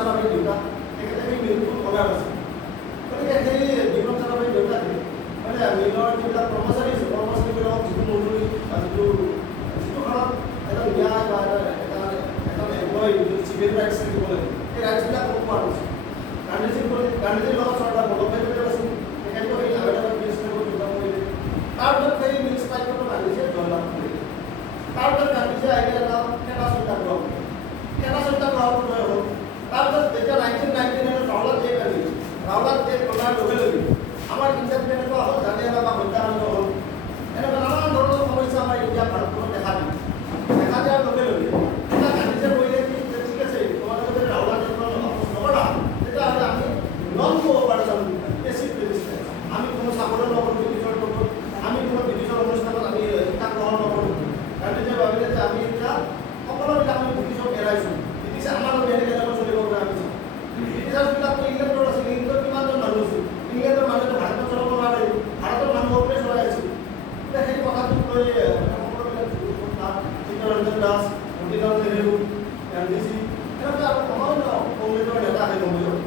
চাৰাভাই দেউতা তেখেতে সেই মিলখন অনাৰ আছিল গতিকে সেই বিক্ৰম চাৰাভাই দেউতাকে মানে মিলৰ যিবিলাক কৰ্মচাৰী আছে কৰ্মচাৰীবিলাকক যিটো মজুৰি বা যিটো ঘৰত এটা ন্যায় বা এটা এমপ্লয়ী চিভিল ৰাইটছ থাকিব লাগে সেই ৰাইটছবিলাক কম পোৱা গৈছে গান্ধীজীৰ লগত চৰ্দাৰ বল্লভভাই পেটেল আছিল তেখেতেও সেই আবেদনত মিল ষ্ট্ৰাইকত যোগদান কৰিলে তাৰপিছত সেই মিল ষ্ট্ৰাইকতো গান্ধীজীয়ে জয়লাভ কৰিলে তাৰপিছত গান্ধীজীয়ে আহিলে এটা খেলা সত্যাগ্ৰহ জয় হ'ল তাৰপিছত যেতিয়া 1919 ৰাওলাট দেশ আহিল ৰাওলাট দেশ অনাৰ লগে লগে আমাৰ ইণ্ডিয়াত কেনেকুৱা হ'ল জালিয়ানৱালা বাগ হত্যাকাণ্ড হ'ল এনেকুৱা নানান ধৰণৰ সমস্যা আমাৰ ইণ্ডিয়া ভাৰতবৰ্ষত দেখা দিয়াৰ লগে লগে এতিয়া গান্ধীজীয়ে কৰিলে কি ঠিক আছে তোমালোকে যদি ৰাওলাট দেশখন নকৰা তেতিয়াহ'লে আমি নন কোঅপাৰেশ্যন পেচিভ ৰেজিষ্টেঞ্চ আমি কোনো চাকৰি নকৰোঁ ব্ৰিটিছৰ লগত আমি কোনো ব্ৰিটিছৰ অনুষ্ঠানত আমি শিক্ষা গ্ৰহণ নকৰোঁ গান্ধীজীয়ে ভাবিলে যে আমি এতিয়া সকলোবিলাক আমি ব্ৰিটিছক এৰাইছোঁ ব্ৰিটিছে আমাৰ লগত এনেকৈ চলিব পৰা আমি ব্ৰিটিছাৰবিলাকতো ইংলেণ্ডৰ আছিল ইংলেণ্ডৰ কিমানজন মানুহ আছিল ইংলেণ্ডৰ মানুহে ভাৰতত চলাব নোৱাৰে ভাৰতৰ মানুহবোৰে চলাই আছিল এতিয়া সেই কথাটোক লৈ সকলোবিলাক চিত্তৰঞ্জন দাস মতিলাল নেহেৰু গান্ধীজী এনেকুৱা আৰু অন্যান্য কংগ্ৰেছৰ নেতা আহে কংগ্ৰেছৰ